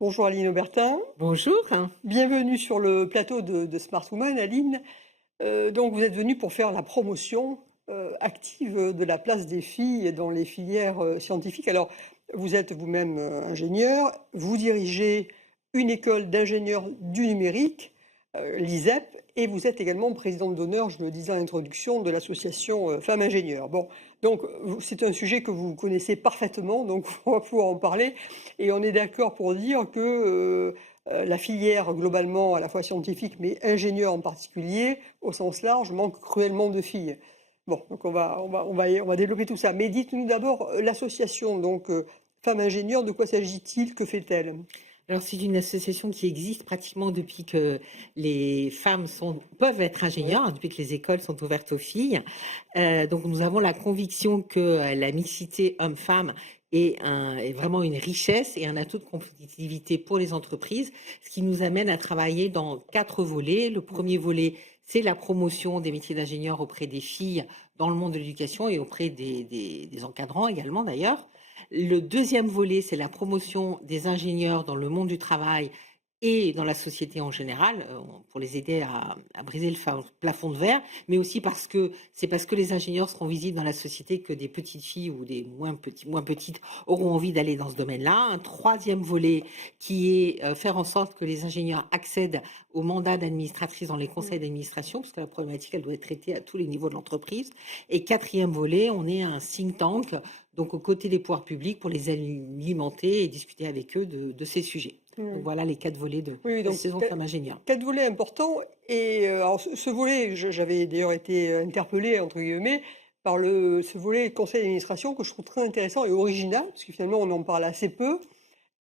Bonjour Aline Aubertin, Bonjour. bienvenue sur le plateau de Smart Woman Aline. Donc vous êtes venue pour faire la promotion active de la place des filles dans les filières scientifiques. Alors vous êtes vous-même ingénieur, vous dirigez une école d'ingénieurs du numérique, l'ISEP, et vous êtes également présidente d'honneur, je le disais en introduction, de l'association Femmes Ingénieurs. Bon, donc c'est un sujet que vous connaissez parfaitement, donc on va pouvoir en parler. Et on est d'accord pour dire que la filière globalement, à la fois scientifique, mais ingénieur en particulier, au sens large, manque cruellement de filles. Bon, donc on va développer tout ça. Mais dites-nous d'abord, l'association, donc Femmes Ingénieurs, de quoi s'agit-il? Que fait-elle? Alors, c'est une association qui existe pratiquement depuis que les femmes peuvent être Oui. ingénieurs, hein, depuis que les écoles sont ouvertes aux filles. Donc, nous avons la conviction que la mixité homme-femme est vraiment une richesse et un atout de compétitivité pour les entreprises, ce qui nous amène à travailler dans 4 volets. Le premier volet, c'est la promotion des métiers d'ingénieur auprès des filles dans le monde de l'éducation et auprès des encadrants également d'ailleurs. Le deuxième volet, c'est la promotion des ingénieurs dans le monde du travail et dans la société en général, pour les aider à briser le plafond de verre, mais aussi parce que les ingénieurs seront visibles dans la société que des petites filles ou des moins petites auront envie d'aller dans ce domaine-là. Un troisième volet qui est faire en sorte que les ingénieurs accèdent au mandat d'administratrice dans les conseils d'administration, parce que la problématique, elle doit être traitée à tous les niveaux de l'entreprise. Et quatrième volet, on est un think tank, donc aux côtés des pouvoirs publics pour les alimenter et discuter avec eux de ces sujets. Donc Oui, voilà les 4 volets de oui, la donc saison Femmes ingénieurs. 4 volets importants. Et alors ce volet, j'avais d'ailleurs été interpellée, entre guillemets, par ce volet conseil d'administration que je trouve très intéressant et original, parce que finalement on en parle assez peu.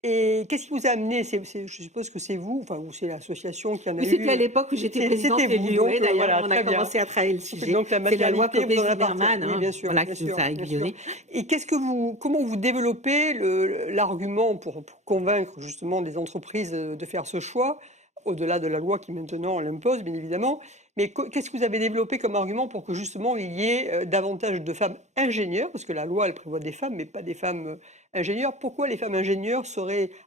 Et qu'est-ce qui vous a amené? Je suppose que c'est vous, enfin, ou c'est l'association qui en a Oui, c'était eu. à l'époque où j'étais C'était présidente vous, élue, oui, donc d'ailleurs, voilà, on a très bien. commencé à travailler le Donc sujet. donc la C'est la loi maternité vous en appartient. Copé-Zimmermann, Oui, hein, bien sûr, voilà, bien qui nous sûr, a bien sûr. aiguillonnés. Et comment vous développez l'argument pour convaincre justement des entreprises de faire ce choix, au-delà de la loi qui maintenant l'impose, bien évidemment. Mais qu'est-ce que vous avez développé comme argument pour que justement il y ait davantage de femmes ingénieures, parce que la loi elle prévoit des femmes, mais pas des femmes ingénieures. Pourquoi les femmes ingénieures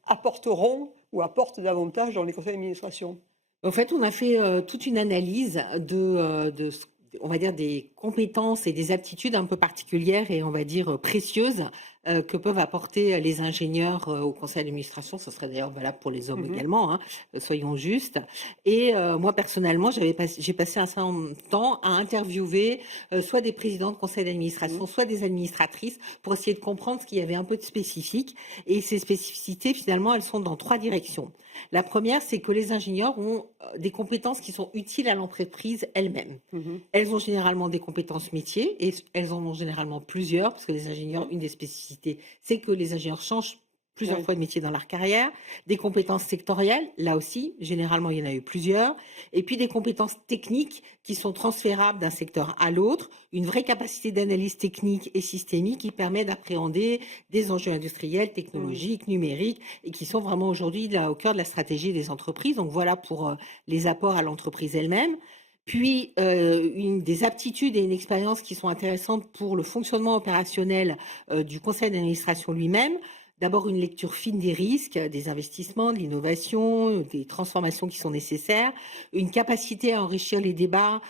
apporteront ou apportent davantage dans les conseils d'administration? En fait, on a fait, toute une analyse de ce on va dire des compétences et des aptitudes un peu particulières et on va dire, précieuses, que peuvent apporter les ingénieurs, au conseil d'administration. Ce serait d'ailleurs valable pour les hommes Mmh. également, hein, soyons justes. Et moi personnellement, j'ai passé un certain nombre de temps à interviewer, soit des présidents de conseil d'administration, Mmh. soit des administratrices pour essayer de comprendre ce qu'il y avait un peu de spécifique et ces spécificités finalement, elles sont dans 3 directions. La première, c'est que les ingénieurs ont des compétences qui sont utiles à l'entreprise elle-même. Mmh. Elles ont généralement des compétences métiers et elles en ont généralement plusieurs, parce que les ingénieurs, Oui, une des spécificités, c'est que les ingénieurs changent plusieurs oui. fois de métier dans leur carrière. Des compétences sectorielles, là aussi, généralement, il y en a eu plusieurs. Et puis des compétences techniques qui sont transférables d'un secteur à l'autre. Une vraie capacité d'analyse technique et systémique qui permet d'appréhender des enjeux industriels, Mmh. technologiques, numériques et qui sont vraiment aujourd'hui là au cœur de la stratégie des entreprises. Donc voilà pour les apports à l'entreprise elle-même. Puis une des aptitudes et une expérience qui sont intéressantes pour le fonctionnement opérationnel du conseil d'administration lui-même. D'abord une lecture fine des risques, des investissements, de l'innovation, des transformations qui sont nécessaires, une capacité à enrichir les débats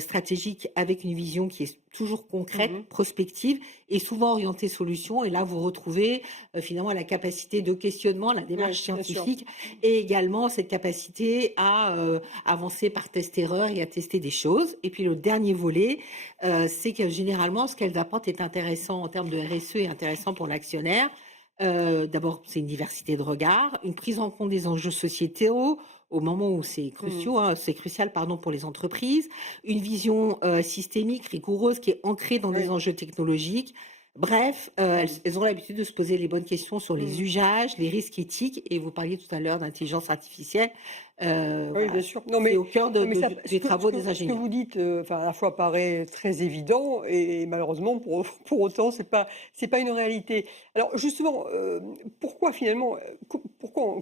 stratégiques avec une vision qui est toujours concrète, Mmh. prospective et souvent orientée solution. Et là, vous retrouvez finalement la capacité de questionnement, la démarche Oui, bien sûr. scientifique et également cette capacité à avancer par test-erreur et à tester des choses. Et puis le dernier volet, c'est que généralement, ce qu'elles apportent est intéressant en termes de RSE et intéressant pour l'actionnaire. D'abord, c'est une diversité de regards, une prise en compte des enjeux sociétaux au moment où Mmh. c'est crucial pardon, pour les entreprises, une vision systémique, rigoureuse, qui est ancrée dans des Oui. enjeux technologiques. Bref, Mmh. elles ont l'habitude de se poser les bonnes questions sur les Mmh. usages, les risques éthiques, et vous parliez tout à l'heure d'intelligence artificielle. Oui, Voilà, bien sûr. Non, c'est au cœur non, mais ça, des travaux des ce que ingénieurs. vous dites, enfin, à la fois paraît très évident et malheureusement pour autant c'est pas une réalité. Alors justement, pourquoi finalement,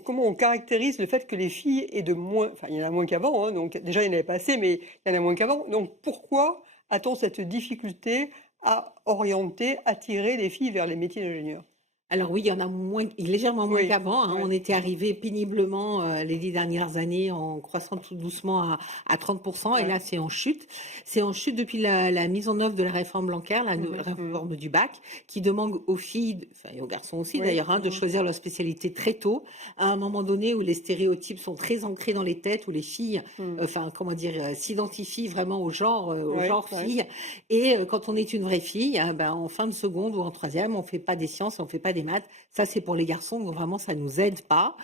comment on caractérise le fait que les filles aient de moins, enfin, il y en a moins qu'avant, hein, donc déjà il n'y en avait pas assez, mais il y en a moins qu'avant. Donc pourquoi a-t-on cette difficulté à orienter, attirer les filles vers les métiers d'ingénieur? Alors oui, il y en a légèrement moins Oui, qu'avant, hein. ouais. On était Mmh. arrivé péniblement, les 10 dernières années en croissant tout doucement à 30 et Ouais. là, c'est en chute. C'est en chute depuis la mise en œuvre de la réforme Blanquer, la Mmh nou mh. Mmh. réforme du bac, qui demande aux filles, enfin et aux garçons aussi Oui. d'ailleurs, hein, de Mmh. choisir leur spécialité très tôt, à un moment donné où les stéréotypes sont très ancrés dans les têtes, où les filles, Mmh. enfin comment dire, s'identifient vraiment au Ouais, genre ouais. fille et quand on est une vraie fille, ah ben, en fin de seconde ou en troisième, on fait pas des sciences, on fait pas des maths. Ça, c'est pour les garçons, donc vraiment, ça nous aide pas.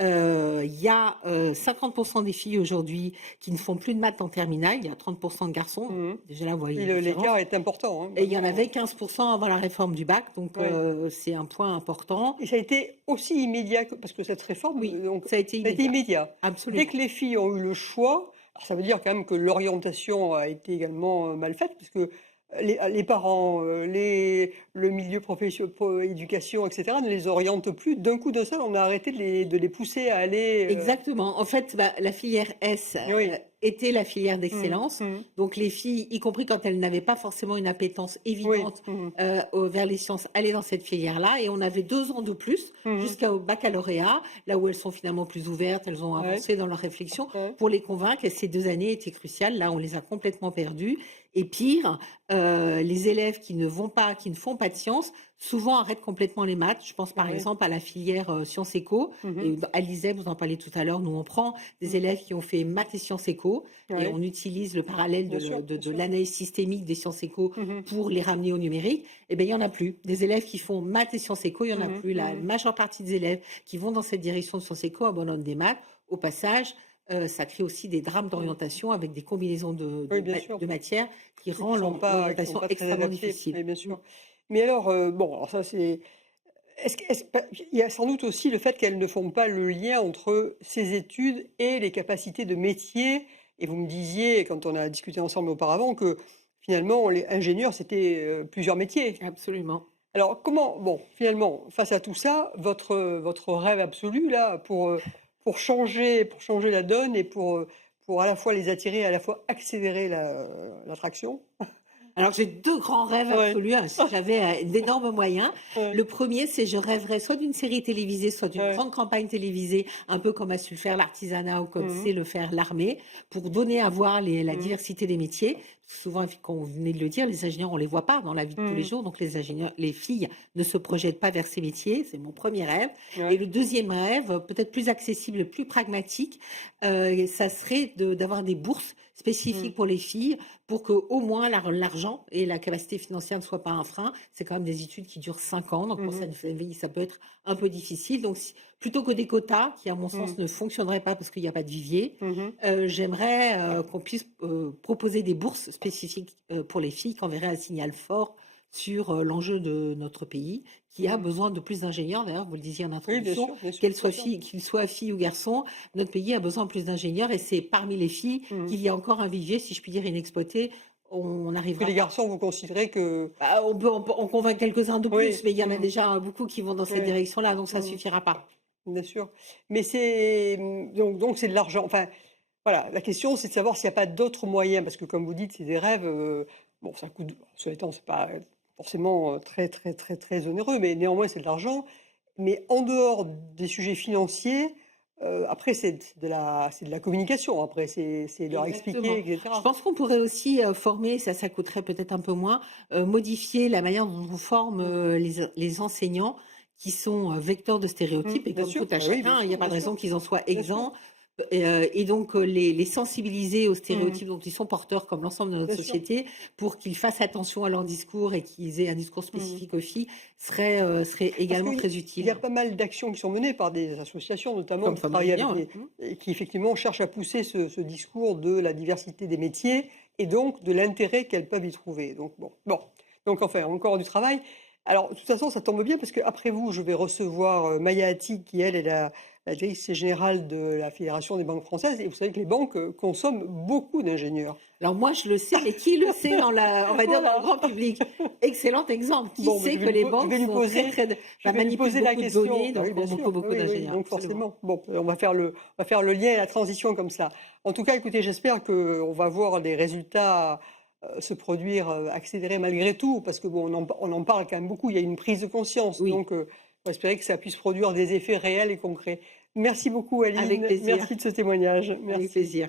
Il y a 50 des filles aujourd'hui qui ne font plus de maths en terminale. Il y a 30 de garçons. Mmh. Déjà là, vous voyez Oui, une différence. l'écart est important, hein, Et il y en vraiment, avait 15 avant la réforme du bac, donc ouais. c'est un point important. Et ça a été aussi immédiat que parce que cette réforme, Oui, donc ça a été ça a été immédiat. immédiat. Dès que Absolument. les filles ont eu le choix, alors ça veut dire quand même que l'orientation a été également, mal faite puisque les parents, le milieu éducation et cetera ne les orientent plus. D'un coup, d'un seul, on a arrêté de les pousser à aller, Exactement. En fait, bah, la filière S, oui. était la filière Mmh. d'excellence. Mmh. Donc les filles, y compris quand elles n'avaient pas forcément une appétence Oui. évidente, Mmh mh. vers les sciences, allaient dans cette filière-là et on avait 2 ans de plus Mmh. jusqu'au baccalauréat, là où elles sont finalement plus ouvertes, elles ont Ouais. avancé dans leur réflexion Ouais. pour les convaincre et ces 2 années étaient cruciales. Là, on les a complètement perdues et pire, les élèves qui ne font pas de sciences, souvent arrêtent complètement les maths. Je pense par Ouais. exemple à la filière, sciences éco Mmh mh. et à l'ISEP, vous en parliez tout à l'heure, nous on prend des Mmh. élèves qui ont fait maths et sciences éco et Ouais. on utilise le parallèle Bien sûr, bien de sûr. l'analyse systémique des sciences éco Mmh mh. pour les ramener au numérique. Et bien il y en a plus. Des élèves qui font maths et sciences éco, il y en a Mmh mh. plus. La Mmh. majeure partie des élèves qui vont dans cette direction de sciences éco abandonnent des maths. Au passage, ça crée aussi des drames Mmh. d'orientation avec des combinaisons Oui, bien sûr. de matières qui Et rend qui sont l'orientation pas très extrêmement adaptés, difficile. oui, bien Mm. sûr. Mais alors, bon, alors ça c'est est-ce pas il y a sans doute aussi le fait qu'elles ne font pas le lien entre ces études et les capacités de métier et vous me disiez, quand on a discuté ensemble auparavant, que finalement les ingénieurs, c'était, plusieurs métiers. Absolument. Alors comment bon, finalement, face à tout ça, votre rêve absolu là pour changer la donne et pour à la fois les attirer et à la fois accélérer l'attraction? Alors j'ai 2 grands rêves Ouais. absolus, hein, si j'avais, d'énormes moyens. Ouais, Le premier, c'est je rêverais soit d'une série télévisée, soit d'une ouais. grande campagne télévisée, un peu comme a su le faire l'artisanat ou comme Mmh mh. sait le faire l'armée, pour donner à voir la Mmh. diversité des métiers. Souvent, comme vous venez de le dire, les ingénieurs, on les voit pas dans la vie de tous les Mmh. jours, donc les filles ne se projettent pas vers ces métiers, c'est mon premier rêve. Et Ouais. le deuxième rêve, peut-être plus accessible, plus pragmatique, ça serait d'avoir des bourses Mmh. spécifiques pour les filles pour que au moins l'argent et la capacité financière ne soient pas un frein. C'est quand même des études qui durent 5 ans, donc pour Mmh mh. cette famille, ça peut être un peu difficile. Donc plutôt que des quotas, qui à mon Mmh. sens ne fonctionneraient pas parce qu'il n'y a pas de vivier, Mmh mh. j'aimerais qu'on puisse proposer des bourses spécifiques pour les filles, qui enverraient un signal fort sur l'enjeu de notre pays, qui a Mmh. besoin de plus d'ingénieurs. D'ailleurs, vous le disiez en Oui, introduction, bien sûr, tout à fait. qu'ils soient filles ou garçons, notre pays a besoin de plus d'ingénieurs et c'est parmi les filles Mmh. qu'il y a encore un vivier, si je puis dire, inexploité. On Que n'arrivera les pas. garçons, vous considérez que Bah, on peut en convaincre quelques-uns de plus, oui. mais il y en a Mmh. déjà beaucoup qui vont dans cette Oui. direction-là, donc ça Mmh. suffira pas. Bien sûr. Mais c'est, donc c'est de l'argent. Enfin, voilà, la question, c'est de savoir s'il y a pas d'autres moyens parce que comme vous dites, c'est des rêves, bon, ça coûte cela étant, c'est pas forcément, très, très, très, très onéreux, mais néanmoins, c'est de l'argent. Mais en dehors des sujets financiers, après c'est de la communication, après c'est leur expliquer Exactement. et Je cetera. pense qu'on pourrait aussi, former, ça coûterait peut-être un peu moins, modifier la manière dont on forme, les enseignants qui sont, vecteurs de stéréotypes et Bien comme tout sûr, à bah oui, chacun, il n'y a pas bien de sûr, raison qu'ils en soient bien sûr. exempts, et donc les sensibiliser aux Mmh. stéréotypes dont ils sont porteurs comme l'ensemble de notre Bien sûr. société pour qu'ils fassent attention à leur discours et qu'ils aient un discours Mmh. spécifique aux filles serait Parce également qu'il très y a utile. pas mal d'actions qui sont menées par des associations notamment Comme qui Femmes travaillent avec Ingénieurs, ouais. les Mmh. et qui effectivement cherchent à pousser ce discours de la diversité des métiers et donc de l'intérêt qu'elles peuvent y trouver. Donc bon, donc enfin encore du travail. Alors de toute façon ça tombe bien parce qu'après vous je vais recevoir, Maya Attic qui elle est la directrice générale de la Fédération des banques françaises et vous savez que les banques, consomment beaucoup d'ingénieurs. Alors moi, je le sais, mais qui le sait on va dire dans le Voilà. grand public? Excellent exemple. Qui Bon, bah, sait que les je banques vais lui sont très, poser très je bah, vais lui manipulent poser la beaucoup de données, question. Bah, donc oui, bien ont sûr. beaucoup Oui, oui, oui, d'ingénieurs, donc absolument. forcément. Bon, on va faire le lien et la transition comme ça. En tout cas, écoutez, j'espère qu'on va voir des résultats, se produire, accélérés malgré tout, parce que bon, on en parle quand même beaucoup. Il y a une prise de conscience, Oui. donc On va espérer que ça puisse produire des effets réels et concrets. Merci beaucoup Avec Aline, plaisir, merci de ce témoignage. avec Merci. plaisir.